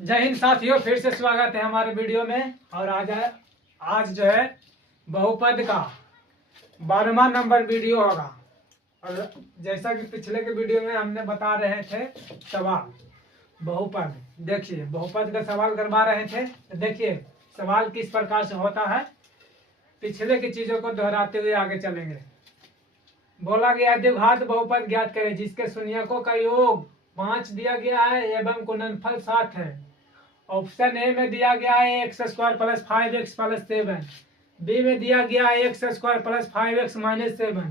जय हिंद साथियों, फिर से स्वागत है हमारे वीडियो में। और आज जो है बहुपद का 12वां नंबर वीडियो होगा। और जैसा कि पिछले के वीडियो में हमने बता रहे थे सवाल बहुपद, देखिए बहुपद का सवाल करवा रहे थे। तो देखिए सवाल किस प्रकार से होता है, पिछले की चीजों को दोहराते हुए आगे चलेंगे। बोला गया द्विघात बहुपद ज्ञात करें जिसके शून्यकों का योग 5 दिया गया है एवं गुणनफल 60 है। ऑप्शन ए में दिया गया है X square plus 5x plus 7, B में दिया गया है X square plus 5x minus 7,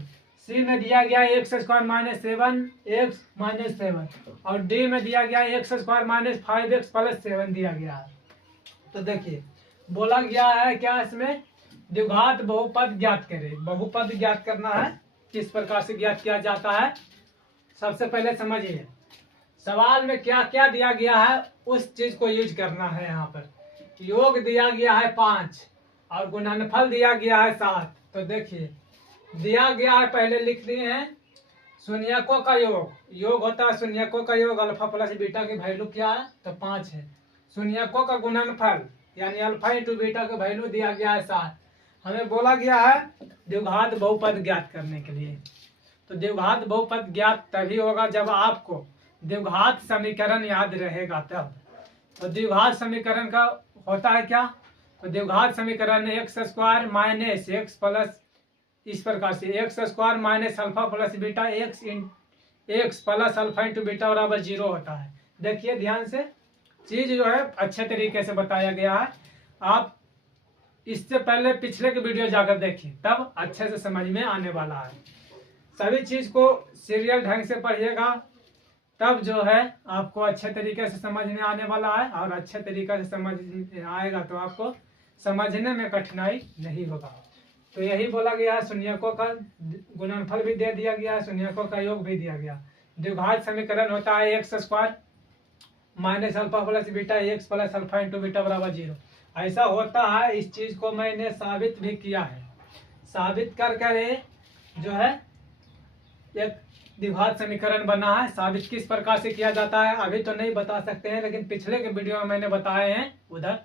C में दिया गया है X square minus 7x minus 7 और डी में दिया गया है X square minus 5x plus 7 दिया गया है। तो देखिए बोला गया है क्या, इसमें द्विघात बहुपद ज्ञात करें। बहुपद ज्ञात करना है, किस प्रकार से ज्ञात किया जाता है सबसे पहले समझिए। सवाल में क्या क्या दिया गया है उस चीज को यूज करना है। यहाँ पर योग दिया गया है 5 और गुणनफल दिया गया है 7। तो देखिए दिया गया है, पहले लिख दिए हैं शून्यकों का योग। योग होता है शून्यकों का योग, अल्फा प्लस बीटा की वैल्यू क्या है तो 5 है। शून्यकों का गुणनफल यानी अल्फा इंटू बीटा का वैल्यू दिया गया है 7। हमें बोला गया है द्विघात बहुपद ज्ञात करने के लिए। तो द्विघात बहुपद ज्ञात तभी होगा जब आपको द्विघात समीकरण याद रहेगा तब। तो द्विघात समीकरण का होता है क्या, तो द्विघात समीकरण x square minus x plus, इस प्रकार से x square minus alpha plus beta x plus alpha into beta बराबर 0 होता है। देखिए ध्यान से, चीज जो है अच्छे तरीके से बताया गया है। आप इससे पहले पिछले के वीडियो जाकर देखिए, तब अच्छे से समझ में आने वाला है। सभी चीज को सीरियल ढंग से पढ़िएगा, तब जो है आपको अच्छे तरीके से समझ में आने वाला है। और अच्छे तरीके से समझ आएगा तो आपको समझने में कठिनाई नहीं होगा। तो यही बोला गया है, शून्यकों का गुणनफल भी दे दिया गया है, शून्यकों का योग भी दिया गया। द्विघात समीकरण होता है X square minus alpha plus beta x plus alpha into beta बराबर 0। ऐसा होता है, इस चीज को मैंने साबित भी किया है। साबित कर कर जो है एक द्विघात समीकरण बना है। साबित किस प्रकार से किया जाता है अभी तो नहीं बता सकते हैं, लेकिन पिछले के वीडियो में मैंने बताए हैं, उधर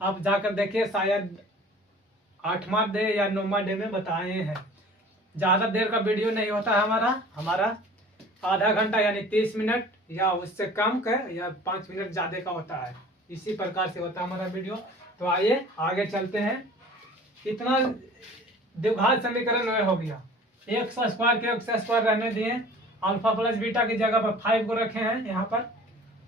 आप जाकर देखिए, शायद 8वां डे या 9वां डे में बताए हैं। ज्यादा देर का वीडियो नहीं होता है हमारा आधा घंटा यानी 30 मिनट या उससे कम का या 5 मिनट ज्यादा का होता है। इसी प्रकार से होता है हमारा वीडियो। तो आइए आगे चलते हैं। इतना द्विघात समीकरण में हो गया। एक्स स्क्वायर के एक्स स्क्वायर रहने दिए, अल्फा प्लस बीटा की जगह पर 5 को रखे हैं यहाँ पर,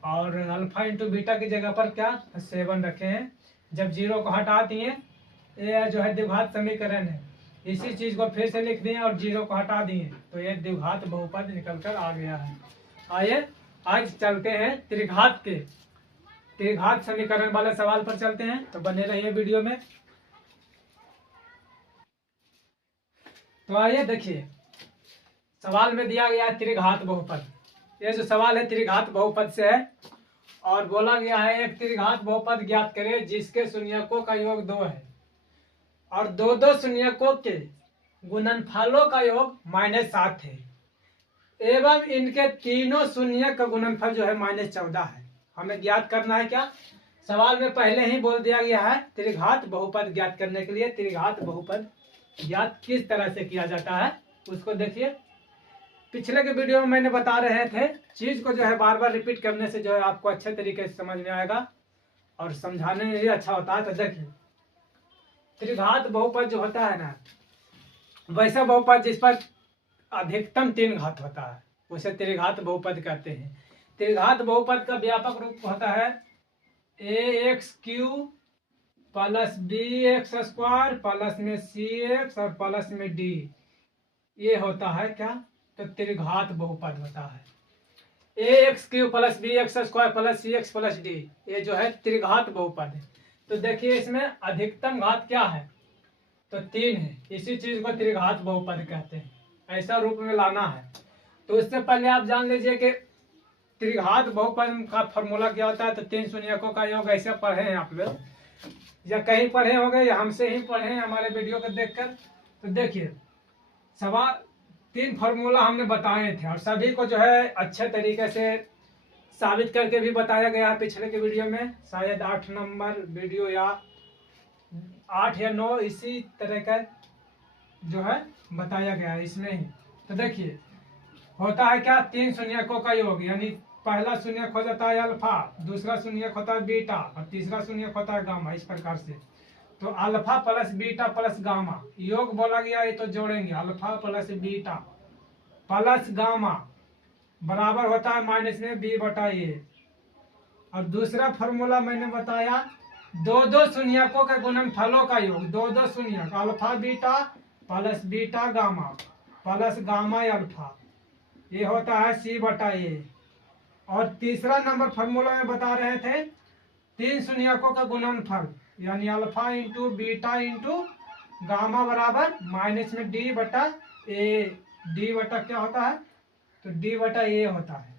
और अल्फा इंटू बीटा की जगह पर क्या 7 रखे हैं। जब 0 को हटा दिए, ये जो है द्विघात समीकरण है। इसी चीज को फिर से लिख दिए और 0 को हटा दिए, तो ये द्विघात बहुपद निकल कर आ गया है। आइए आज चलते हैं त्रिघात समीकरण वाले सवाल पर चलते हैं। तो बने रहिए वीडियो में। तो आइए देखिए, सवाल में दिया गया है त्रिघात बहुपद। ये जो सवाल है त्रिघात बहुपद से है, और बोला गया है एक त्रिघात बहुपद ज्ञात करें जिसके शून्यकों का योग 2 है और दो शून्यकों के गुणनफलों का योग -7 है एवं इनके तीनों शून्य का गुणनफल जो है -14 है। हमें ज्ञात करना है क्या, सवाल में पहले ही बोल दिया गया है त्रिघात बहुपद ज्ञात करने के लिए त्रिघात बहुपद ज्ञात किस तरह से किया जाता है उसको देखिए। पिछले के वीडियो में मैंने बता रहे थे, चीज को जो है बार बार रिपीट करने से जो है आपको अच्छे तरीके से समझ में आएगा और समझाने में भी अच्छा होता है। तो देखिए त्रिघात बहुपद जो होता है ना, वैसा बहुपद जिस पर अधिकतम 3 घात होता है उसे त्रिघात बहुपद कहते हैं। त्रिघात बहुपद का व्यापक रूप होता है ax³ plus bx square plus में cx और प्लस में d। ये होता है क्या, तो त्रिघात बहुपद होता है। ax³ plus bx square plus cx plus d, ये जो है त्रिघात बहुपद है। तो देखिए इसमें अधिकतम घात क्या है, तो 3 है। इसी चीज को त्रिघात बहुपद कहते हैं। ऐसा रूप में लाना है। तो उससे पहले आप जान लीजिए कि त्रिघात बहुपद का फॉर्मूला क्या होता है। तो 3 शून्यकों का योग ऐसे पढ़े हैं आप लोग, या कहीं पढ़े होंगे या हमसे ही पढ़े हैं हमारे वीडियो को देखकर। तो देखिए सवाल 3 फॉर्मूला हमने बताए थे और सभी को जो है अच्छे तरीके से साबित करके भी बताया गया है पिछले के वीडियो में, शायद 8 नंबर वीडियो या 8 या 9 इसी तरह का जो है बताया गया है इसमें ही। तो देखिए होता है क्या, 3 शून्यकों का योग, यानी पहला शून्यक हो जाता है अल्फा, दूसरा शून्यक होता है बीटा और तीसरा शून्यक होता है गामा, इस प्रकार से। तो alpha plus beta plus gamma योग बोला गया है, तो जोड़ेंगे alpha plus beta plus gamma बराबर होता है माइनस में बी बटा ए। और दूसरा फॉर्मूला मैंने बताया, दो शून्यकों के गुणनफलों का योग, दो शून्यक alpha beta plus beta gamma plus gamma alpha, ये होता है सी बटा ए। और तीसरा नंबर फॉर्मूला में बता रहे थे 3 शून्यकों का गुणनफल, यानी alpha into beta into gamma बराबर माइनस में डी बटा ए। डी बटा क्या होता है, तो डी बटा ए होता है।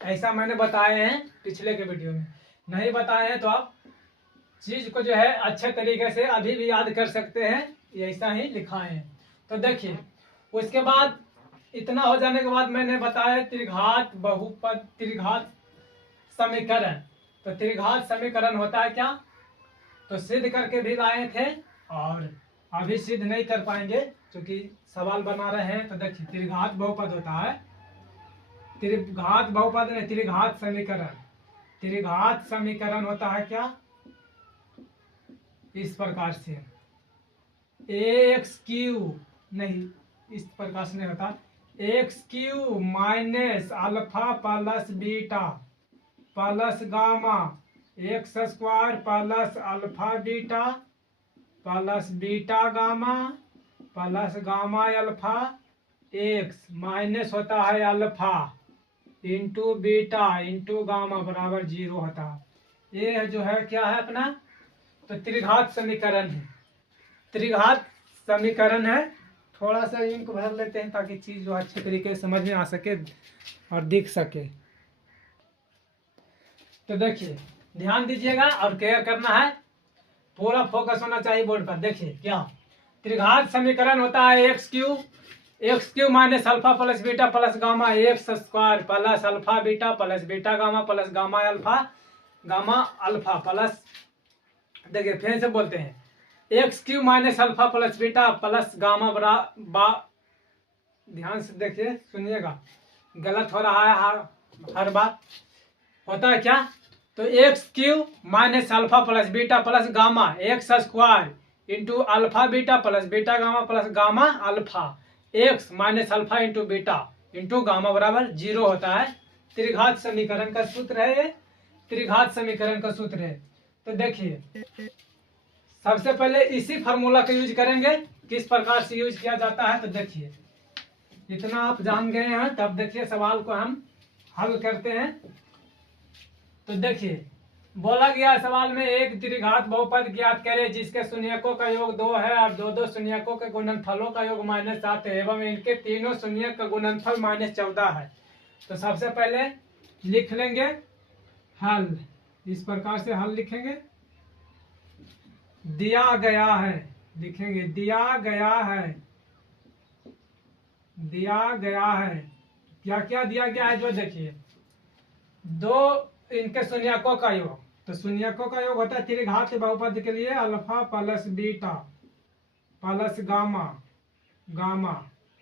ऐसा मैंने बताए हैं पिछले के वीडियो में, नहीं बताए हैं तो आप चीज को जो है अच्छे तरीके से अभी भी याद कर सकते हैं, ऐसा ही लिखा है। तो देखिए उसके बाद इतना हो जाने के बाद मैंने बताया त्रिघात बहुपद त्रिघात समीकरण। तो त्रिघात समीकरण होता है क्या, तो सिद्ध करके भी लाए थे और अभी सिद्ध नहीं कर पाएंगे क्योंकि सवाल बना रहे हैं। तो देखिए त्रिघात बहुपद होता है, त्रिघात बहुपद नहीं, त्रिघात समीकरण। त्रिघात समीकरण होता है क्या, इस प्रकार से एक्स क्यू नहीं, इस प्रकार से नहीं होता, x Q minus alpha plus beta plus gamma x square plus alpha beta plus beta gamma plus gamma alpha x minus होता है alpha into beta into gamma बराबर 0 होता है। ये जो है क्या है अपना, तो त्रिघात समीकरण है, त्रिघात समीकरण है। थोड़ा सा इंक भर लेते हैं ताकि चीज जो अच्छे तरीके से समझ में आ सके और दिख सके। तो देखिए ध्यान दीजिएगा और केयर करना है, पूरा फोकस होना चाहिए बोर्ड पर। देखिए क्या त्रिघात समीकरण होता है, x Q minus alpha plus beta plus gamma x square plus alpha beta plus beta gamma plus gamma alpha plus, देखिए फिर से बोलते हैं, x Q minus alpha plus beta plus gamma ध्यान से देखिए सुनिएगा, गलत हो रहा है हर बात। होता है क्या, तो x Q minus alpha plus beta plus gamma x square into alpha beta plus beta gamma plus gamma alpha x minus alpha into beta into gamma बराबर 0 होता है। त्रिघात समीकरण का सूत्र है ये, त्रिघात समीकरण का सूत्र है। तो देखिए सबसे पहले इसी फार्मूला का यूज करेंगे, किस प्रकार से यूज किया जाता है। तो देखिए इतना आप जान गए हैं, तब देखिए सवाल को हम हल करते हैं। तो देखिए बोला गया सवाल में एक त्रिघात बहुपद ज्ञात करें जिसके शून्यकों का योग 2 है और दो शून्यकों के गुणनफलों का योग -7 है एवं इनके तीनों शून्यक का गुणनफल -14 है। तो सबसे पहले लिख लेंगे हल, इस प्रकार से हल लिखेंगे, दिया गया है, लिखेंगे दिया गया है, दिया गया है, क्या क्या दिया गया है, जो देखिए 2 इनके शून्यकों का योग, तो शून्यकों का योग होता है त्रिघात बहुपद के लिए alpha plus beta plus gamma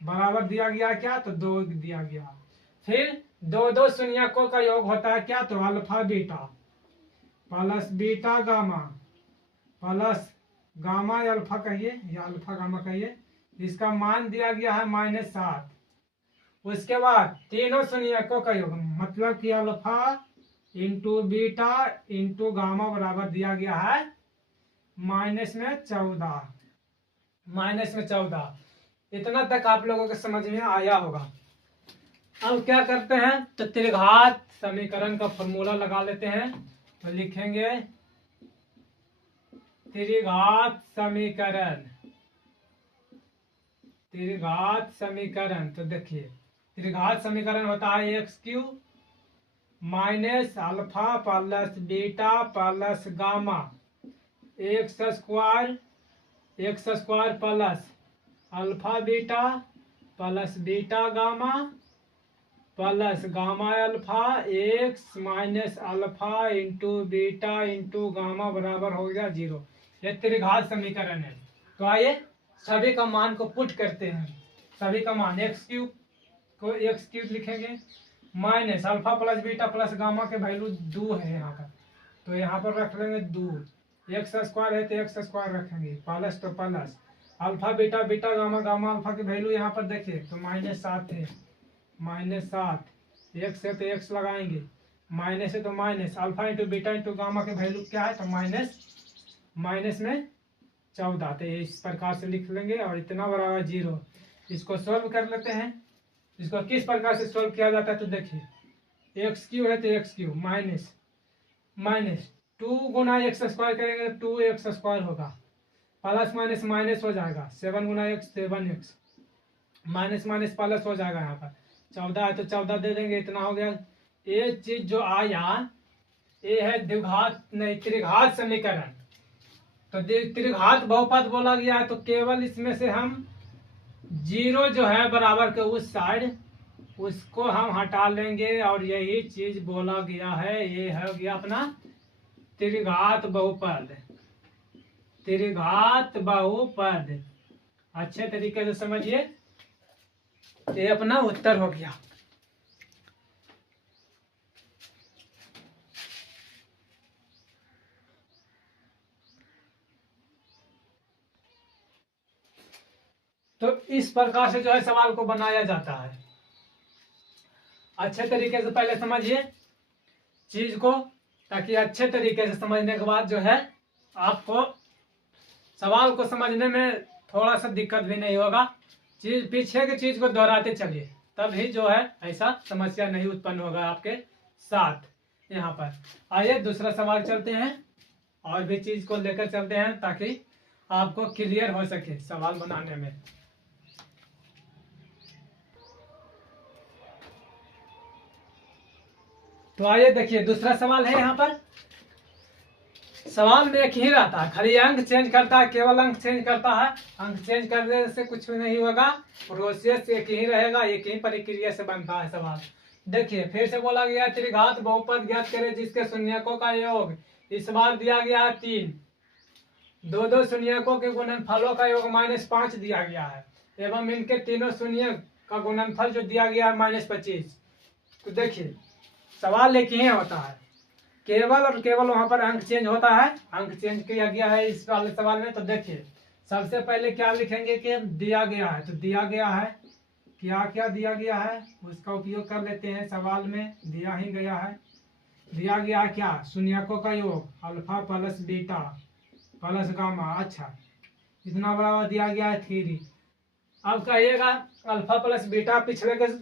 बराबर दिया गया क्या, तो 2 दिया गया। फिर दो शून्यकों का योग होता है क्या, तो alpha beta plus beta gamma plus gamma alpha कहिए या अल्फा गामा कहिए, इसका मान दिया गया है -7। उसके बाद तीनों शून्यकों का योग मतलब कि alpha into beta into gamma बराबर दिया गया है -14। इतना तक आप लोगों के समझ में आया होगा। अब क्या करते हैं, तो त्रिघात समीकरण का फॉर्मूला लगा लेते हैं। तो लिखेंगे त्रिघात समीकरण। तो देखिए त्रिघात समीकरण होता है x Q minus alpha plus beta plus gamma x square plus alpha beta plus beta gamma plus gamma alpha x minus alpha into beta into gamma बराबर हो गया 0। ये त्रिघात समीकरण है। तो आइए सभी का मान को पुट करते हैं। सभी का मान एक्स क्यूब को एक्स क्यूब लिखेंगे minus alpha plus beta plus gamma के वैल्यू 2 है यहाँ पर, तो यहाँ पर रख लेंगे 2। एक्स स्क्वायर है तो एक्स स्क्वायर रखेंगे, प्लस तो plus alpha beta beta gamma gamma alpha की वैल्यू यहाँ पर देखिए तो -7 है, -7 एक्स है तो एक्स लगाएंगे, माइनस है तो minus alpha into beta into gamma के वैल्यू क्या है तो माइनस में 14। तो इस प्रकार से लिख लेंगे और इतना बराबर 0। इसको सॉल्व कर लेते हैं। इसको किस प्रकार से सॉल्व किया जाता है तो देखिए एक्स क्यू है तो एक्स क्यू माइनस 2 गुना एक्स स्क्वायर करेंगे तो 2x स्क्वायर होगा, प्लस माइनस माइनस हो जाएगा 7 गुना x 7x, minus minus plus हो जाएगा। यहाँ पर 14 है तो 14 दे देंगे, इतना हो गया। ये चीज जो आया ये है द्विघात नहीं त्रिघात समीकरण। तो त्रिघात बहुपद बोला गया है तो केवल इसमें से हम 0 जो है बराबर के उस साइड उसको हम हटा लेंगे और यही चीज बोला गया है। ये हो गया अपना त्रिघात बहुपद, त्रिघात बहुपद। अच्छे तरीके से समझिए, ये अपना उत्तर हो गया। तो इस प्रकार से जो है सवाल को बनाया जाता है। अच्छे तरीके से पहले समझिए चीज को, ताकि अच्छे तरीके से समझने के बाद जो है आपको सवाल को समझने में थोड़ा सा दिक्कत भी नहीं होगा। चीज पीछे की चीज को दोहराते चलिए, तभी जो है ऐसा समस्या नहीं उत्पन्न होगा आपके साथ। यहाँ पर आइए दूसरा सवाल चलते हैं और भी चीज को लेकर चलते हैं ताकि आपको क्लियर हो सके सवाल बनाने में। तो आइए देखिए दूसरा सवाल है। यहाँ पर सवाल में एक ही रहता है, खाली अंक चेंज करता है, केवल अंक चेंज करता है। अंक चेंज करने से कुछ भी नहीं होगा, प्रोसेस एक ही रहेगा, एक ही प्रक्रिया से बनता है सवाल। देखिए फिर से बोला गया त्रिघात बहुपद ज्ञात करें जिसके शून्यकों का योग, इस बार दिया गया है 3, दो शून्यकों के गुणनफलों का योग -5 दिया गया है एवं इनके तीनों शून्य का गुणनफल जो दिया गया है -25। तो देखिए सवाल एक ही होता है, केवल और केवल वहां पर अंक चेंज होता है, अंक चेंज किया गया है इस वाले सवाल में। तो देखिए सबसे पहले क्या लिखेंगे कि दिया गया है, तो दिया गया है क्या क्या दिया गया है उसका उपयोग कर लेते हैं। सवाल में दिया ही गया है, दिया गया है क्या शून्यकों का योग alpha plus beta plus gamma. अच्छा इतना बड़ा दिया गया है 3। अब कहिएगा अल्फा प्लस बीटा पिछले के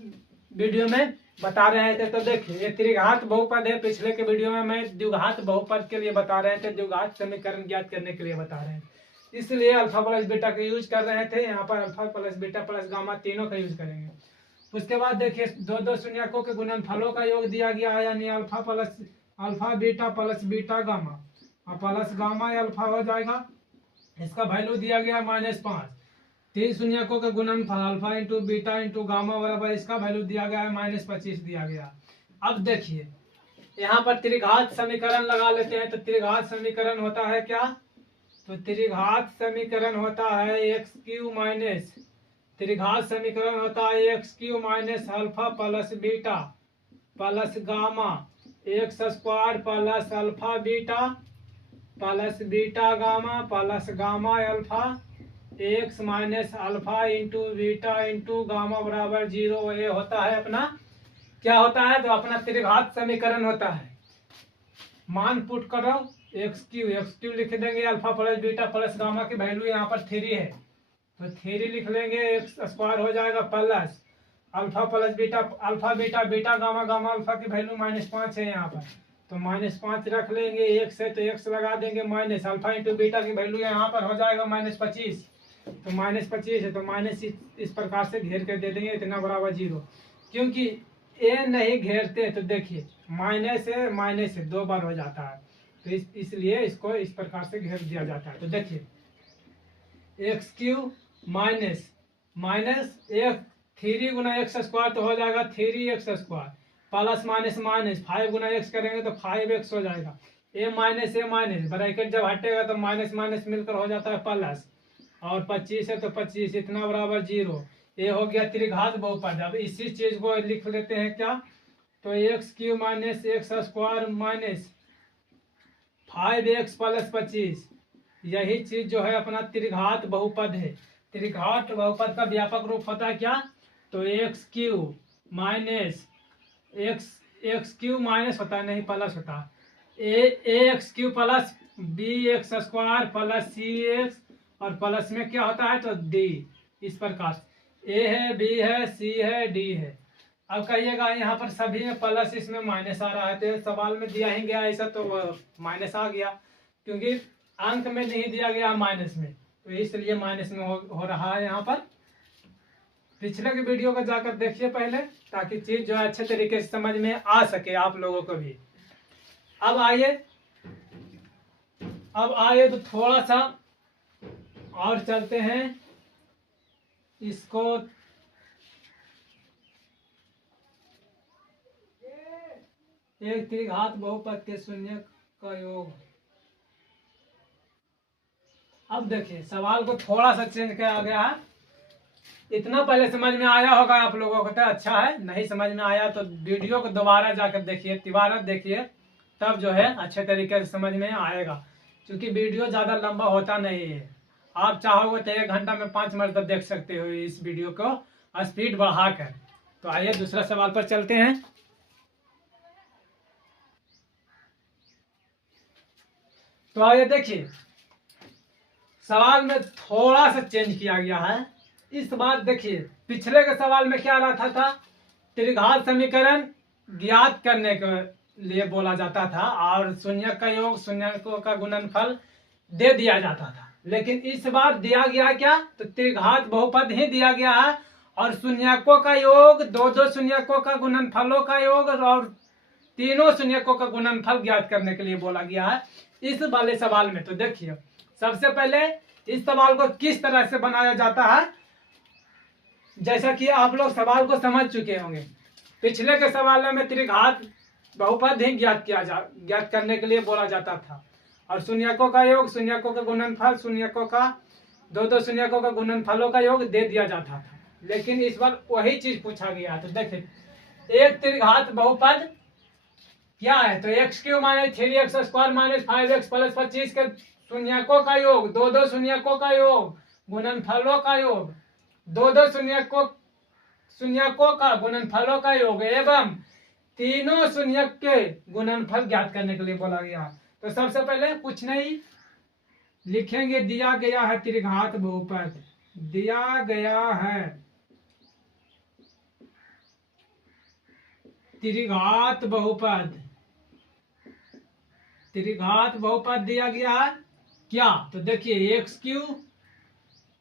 वीडियो में बता रहे थे, तो देखिए ये त्रिघात बहुपद है। पिछले के वीडियो में मैं द्विघात बहुपद के लिए बता रहे थे, द्विघात समीकरण ज्ञात करने के लिए बता रहे हैं, इसलिए अल्फा प्लस बीटा का यूज कर रहे थे। यहाँ पर alpha plus beta plus gamma तीनों का यूज करेंगे। उसके बाद देखिए दो शून्यकों के गुणनफलों का योग दिया गया है, यानी alpha beta plus beta gamma और प्लस गामा अल्फा हो जाएगा। इसका वैल्यू दिया गया -5। 3 शून्यकों के गुणनफल alpha into beta into gamma बराबर इसका वैल्यू दिया गया है -25 दिया गया। अब देखिए यहाँ पर त्रिघात समीकरण लगा लेते हैं। तो त्रिघात समीकरण होता है क्या, तो त्रिघात समीकरण होता है x³ त्रिघात समीकरण होता है x³ minus alpha plus beta plus gamma x² plus alpha beta plus beta gamma plus gamma alpha x minus alpha into beta into gamma बराबर 0। ये होता है अपना क्या होता है, तो अपना त्रिघात समीकरण होता है। मान पुट करो x³ लिख देंगे, alpha plus beta plus gamma की वैल्यू यहाँ पर 3 है तो 3 लिख लेंगे, x² हो जाएगा plus alpha plus beta alpha beta beta gamma gamma alpha की वैल्यू -5 है यहाँ पर, तो -5 रख लेंगे। x है तो x लगा देंगे, माइनस अल्फा इंटू बीटा की वैल्यू यहाँ पर हो जाएगा -25, तो -25 है तो माइनस इस प्रकार से घेर कर दे देंगे, इतना बराबर 0। क्योंकि ए नहीं घेरते तो देखिए माइनस है 2 बार हो जाता है, तो इसलिए इसको इस प्रकार से घेर दिया जाता है। तो देखिए x³ माइनस 3 गुना एक्स स्क्वायर तो हो जाएगा 3x², प्लस माइनस माइनस 5 गुना एक्स करेंगे तो 5x हो जाएगा। ए माइनस ब्रैकेट जब हटेगा तो माइनस माइनस मिलकर हो जाता है प्लस, और 25 है तो 25 इतना बराबर 0। ये हो गया त्रिघात बहुपद। अब इसी चीज को लिख लेते हैं क्या, तो x³ minus x² minus 5x plus 25, यही चीज जो है अपना त्रिघात बहुपद है। त्रिघात बहुपद का व्यापक रूप होता है क्या, तो x³ माइनस x³ माइनस होता है, नहीं प्लस होता है, ax³ plus bx² plus cx, और प्लस में क्या होता है तो d। इस प्रकार a है, b है, c है, d है। अब कहिएगा यहाँ पर सभी में प्लस इसमें माइनस आ रहा है, तो सवाल में दिया ही गया ऐसा तो माइनस आ गया, क्योंकि अंक में नहीं दिया गया माइनस में, तो इसलिए माइनस में हो रहा है यहाँ पर। पिछले के वीडियो को जाकर देखिए पहले, ताकि चीज जो है अच्छे तरीके से समझ में आ सके आप लोगों को भी। अब आइए तो थोड़ा सा और चलते हैं इसको। एक त्रिघात बहुपद के शून्य का योग। अब देखिए सवाल को थोड़ा सा चेंज किया गया है। इतना पहले समझ में आया होगा आप लोगों को, तो अच्छा है, नहीं समझ में आया तो वीडियो को दोबारा जाकर देखिए, तिबारा देखिए, तब जो है अच्छे तरीके से समझ में आएगा। क्योंकि वीडियो ज़्यादा लंबा होता नहीं है, आप चाहोगे तो 1 घंटा में 5 मिनट तक देख सकते हो इस वीडियो को स्पीड बढ़ाकर। तो आइए दूसरा सवाल पर चलते हैं। तो आइए देखिए, सवाल में थोड़ा सा चेंज किया गया है इस बार। देखिए पिछले के सवाल में क्या रहा था त्रिघात समीकरण ज्ञात करने के लिए बोला जाता था, और शून्य का योग, शून्यकों का गुणनफल दे दिया जाता था। लेकिन इस बार दिया गया क्या, तो त्रिघात बहुपद ही दिया गया है, और शून्यकों का योग, दो शून्यकों का गुणनफलों का योग, और तीनों शून्यकों का गुणनफल ज्ञात करने के लिए बोला गया है इस वाले सवाल में। तो देखिए सबसे पहले इस सवाल को किस तरह से बनाया जाता है, जैसा कि आप लोग सवाल को समझ चुके होंगे। पिछले के सवाल में त्रिघात बहुपद ही ज्ञात करने के लिए बोला जाता था, और शून्यकों का योग, शून्यकों का गुणनफल, शून्यकों का दो शून्यकों का गुणनफलों का योग दे दिया जाता था। लेकिन इस बार वही चीज पूछा गया। तो देखिए एक त्रिघात बहुपद क्या है, तो x³ minus 3x² minus 5x plus 25 के शून्यकों का योग, दो शून्यकों का योग, गुणनफलों का योग, दो शून्यकों का गुणनफलों का योग, एवं तीनों शून्यक के गुणनफल ज्ञात करने के लिए बोला गया। तो सबसे पहले कुछ नहीं लिखेंगे, दिया गया है त्रिघात बहुपद, दिया गया है त्रिघात बहुपद, त्रिघात बहुपद दिया गया है क्या, तो देखिए x³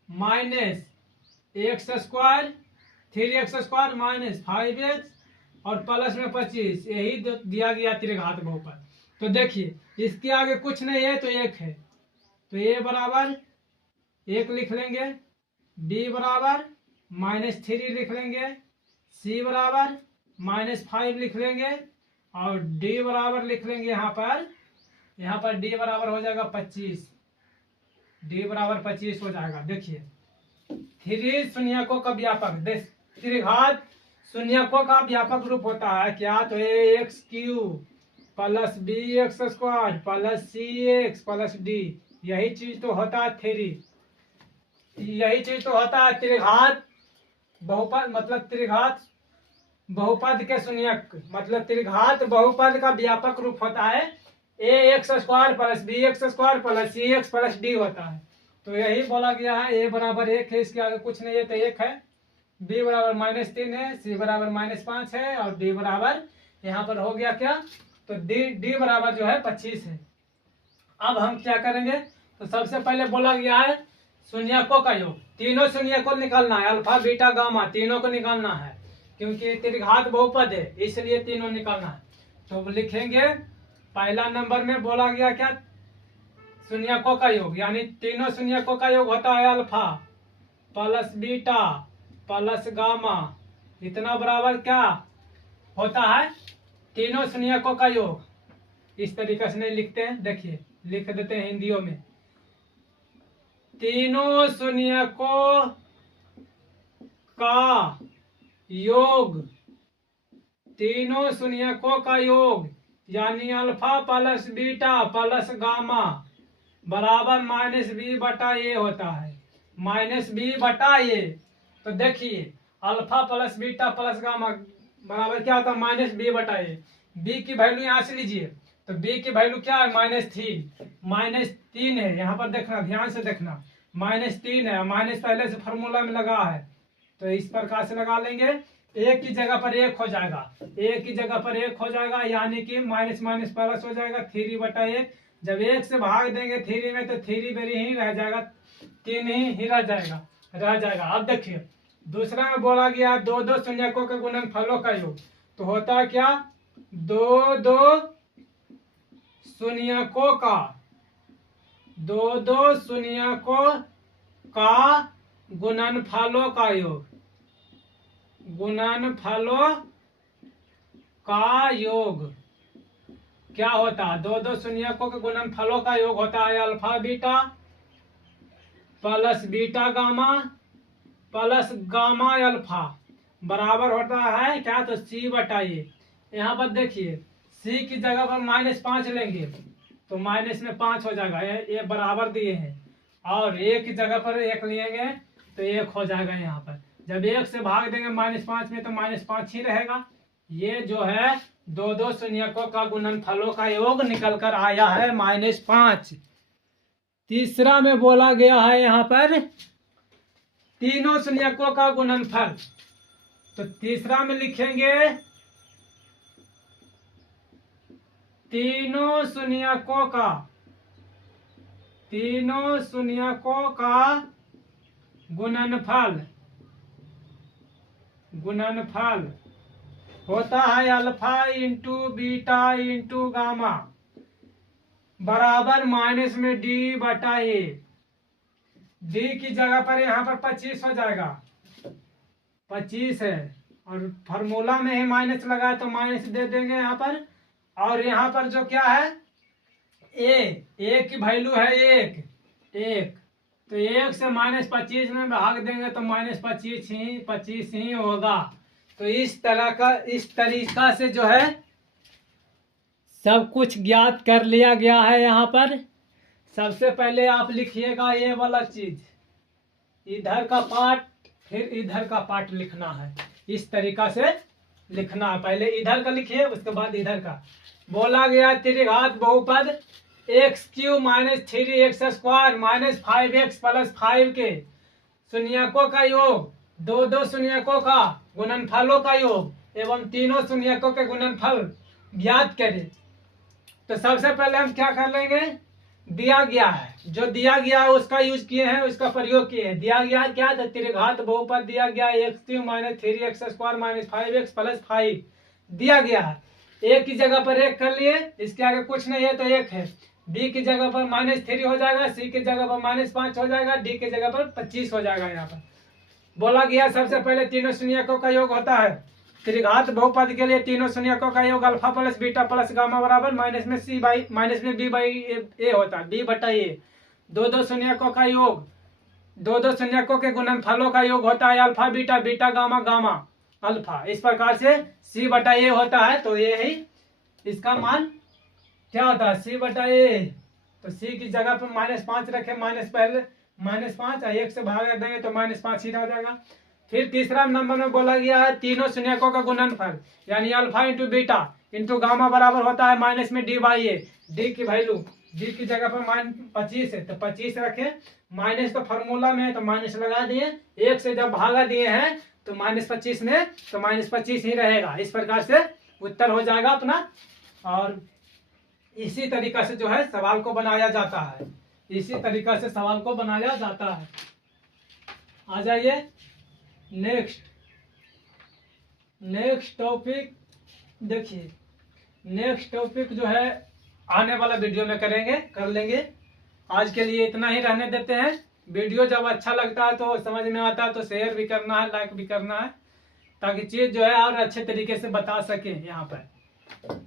minus x² 3x² minus 5x और प्लस में 25, यही दिया गया त्रिघात बहुपद। तो देखिए इसके आगे कुछ नहीं है तो 1 है, तो a बराबर 1 लिख लेंगे, b बराबर -3 लिख लेंगे, c बराबर -5 लिख लेंगे, और d बराबर लिख लेंगे यहाँ पर d बराबर हो जाएगा 25, d बराबर 25 हो जाएगा। देखिए 3 शून्यकों का व्यापक, त्रिघात शून्यकों का व्यापक रूप होता है क्या, तो ax³ plus bx² plus cx plus d, यही चीज तो होता है 3, यही चीज तो होता है त्रिघात बहुपद, मतलब त्रिघात बहुपद के शून्यक, मतलब त्रिघात बहुपद का व्यापक रूप होता है ax² plus bx² plus cx plus d होता है। तो यही बोला गया है, a बराबर 1 है, इसके आगे कुछ नहीं है तो 1 है, b बराबर -3 है, c बराबर -5 है, और d बराबर यहाँ पर हो गया क्या, तो d बराबर जो है 25 है। अब हम क्या करेंगे, तो सबसे पहले बोला गया है शून्यकों का योग, तीनों शून्यकों निकालना है, अल्फा बीटा गामा तीनों को निकालना है, क्योंकि त्रिघात बहुपद है इसलिए तीनों निकालना है। तो लिखेंगे पहला नंबर में बोला गया क्या, शून्यकों का योग, यानी तीनों शून्यकों का योग होता है alpha plus beta plus gamma इतना बराबर क्या होता है, तीनों शून्यकों का योग। इस तरीके से नहीं लिखते हैं, देखिए लिख देते हैं हिंदियों में, तीनों शून्यकों का योग, तीनों शून्यकों का योग यानी alpha plus beta plus gamma बराबर माइनस बी बटा ए होता है, माइनस बी बटा ए। तो देखिए alpha plus beta plus gamma बराबर क्या होता है, माइनस बी बटा ए। बी की वैल्यू यहाँ से लीजिए, तो बी की वैल्यू क्या है, -3 है। यहाँ पर देखना, ध्यान से देखना, -3 है, माइनस पहले से फॉर्मूला में लगा है, तो इस प्रकार से लगा लेंगे। एक की जगह पर एक हो जाएगा, एक की जगह पर एक हो जाएगा, यानी कि माइनस माइनस प्लस हो जाएगा, 3 बटा 1। जब एक से भाग देंगे 3 में तो 3 बेरी ही रह जाएगा, 3 ही रह जाएगा। अब देखिए दूसरा में बोला गया दो दो शून्यकों के गुणनफलों का योग, तो होता है क्या, दो दो शून्यकों का गुणनफलों का योग, गुणनफलों का योग क्या होता है, दो दो शून्यकों के गुणनफलों का योग होता है alpha beta plus beta gamma plus gamma alpha बराबर होता है क्या, तो सी बटा ए। यहाँ पर देखिए सी की जगह पर -5 लेंगे तो माइनस में 5 हो जाएगा, ये बराबर दिए हैं, और एक की जगह पर 1 लेंगे तो 1 हो जाएगा। यहाँ पर जब 1 से भाग देंगे -5 में तो -5 ही रहेगा। ये जो है दो दो शून्यकों का गुणनफलों का योग निकल कर आया है -5। तीसरा में बोला गया है यहाँ पर तीनों शून्यकों का गुणनफल, तो तीसरा में लिखेंगे तीनों शून्यकों का गुणनफल होता है alpha into beta into gamma बराबर माइनस में डी बटा ए। डी की जगह पर यहाँ पर 25 हो जाएगा, 25 है, और फार्मूला में ही माइनस लगा है तो माइनस दे देंगे यहाँ पर। और यहाँ पर जो क्या है, ए की वैल्यू है 1, तो 1 से -25 में भाग देंगे तो -25 ही होगा। तो इस तरीका से जो है सब कुछ ज्ञात कर लिया गया है। यहाँ पर सबसे पहले आप लिखिएगा ये वाला चीज, इधर का पार्ट फिर इधर का पार्ट लिखना है, इस तरीका से लिखना है। पहले इधर का लिखिए उसके बाद इधर का। बोला गया त्रिघात बहुपद x³ - 3x² - 5x + 5 के शून्यकों का योग, दो दो शून्यकों का गुणनफलों का योग एवं तीनों शून्यकों के गुणनफल ज्ञात करें। तो सबसे पहले हम क्या कर लेंगे, दिया गया है, जो दिया गया है उसका यूज किए हैं, उसका प्रयोग किए हैं। दिया गया क्या था, त्रिघात बहुपद दिया गया x³ - 3x² - 5x + 5 दिया गया है। एक की जगह पर 1 कर लिए, इसके आगे कुछ नहीं है तो 1 है। बी की जगह पर -3 हो जाएगा, सी की जगह पर -5 हो जाएगा, डी की जगह पर 25 हो जाएगा। यहाँ पर बोला गया सबसे पहले तीनों शून्यकों का योग होता है त्रिघात बहुपद के लिए तीनों शून्यकों का योग alpha plus beta plus gamma बराबर माइनस में बी बाई ए होता है, बी बटा ए। दो दो शून्यकों का योग, दो दो शून्यकों के गुणनफलों का योग होता है alpha beta beta gamma gamma alpha. इस प्रकार से सी बटा ए होता है, तो ये ही इसका मान क्या होता है, सी बटा ए। तो सी की जगह पर -5 रखे, माइनस पहले -5 1 से भाग देंगे तो -5 ही रह जाएगा। फिर तीसरा नंबर में बोला गया है तीनों शून्यकों का गुणनफल यानी alpha into beta into gamma बराबर होता है माइनस में डी बाई ए। डी की वैल्यू, डी की जगह पर -25 है तो 25 रखे, माइनस तो फार्मूला में है तो माइनस लगा दिए, 1 से जब भागा दिए हैं तो -25 में तो -25 ही रहेगा। इस प्रकार से उत्तर हो जाएगा अपना। और इसी तरीका से जो है सवाल को बनाया जाता है, इसी तरीका से सवाल को बनाया जाता है। आ जाइए नेक्स्ट टॉपिक देखिए। नेक्स्ट टॉपिक जो है आने वाला वीडियो में कर लेंगे। आज के लिए इतना ही रहने देते हैं। वीडियो जब अच्छा लगता है तो समझ में आता है तो शेयर भी करना है, लाइक भी करना है, ताकि चीज़ जो है और अच्छे तरीके से बता सके यहाँ पर।